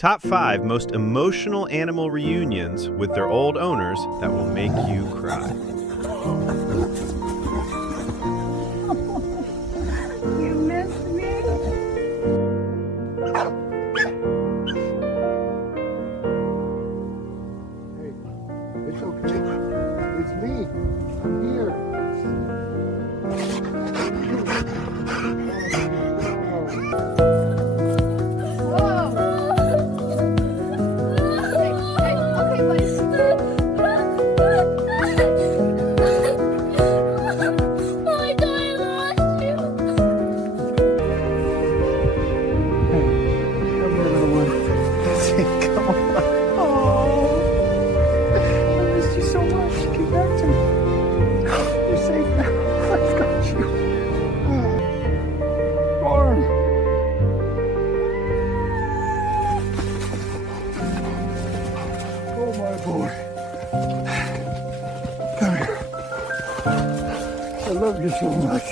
Top 5 most emotional animal reunions with their old owners that will make you cry. You missed me? Hey, it's okay. It's me. I'm here. Come here, little one. Come on. Oh, I missed you so much. Get back to me. You're safe now. I've got you. Arm. Oh, my boy. Come here. I love you so much.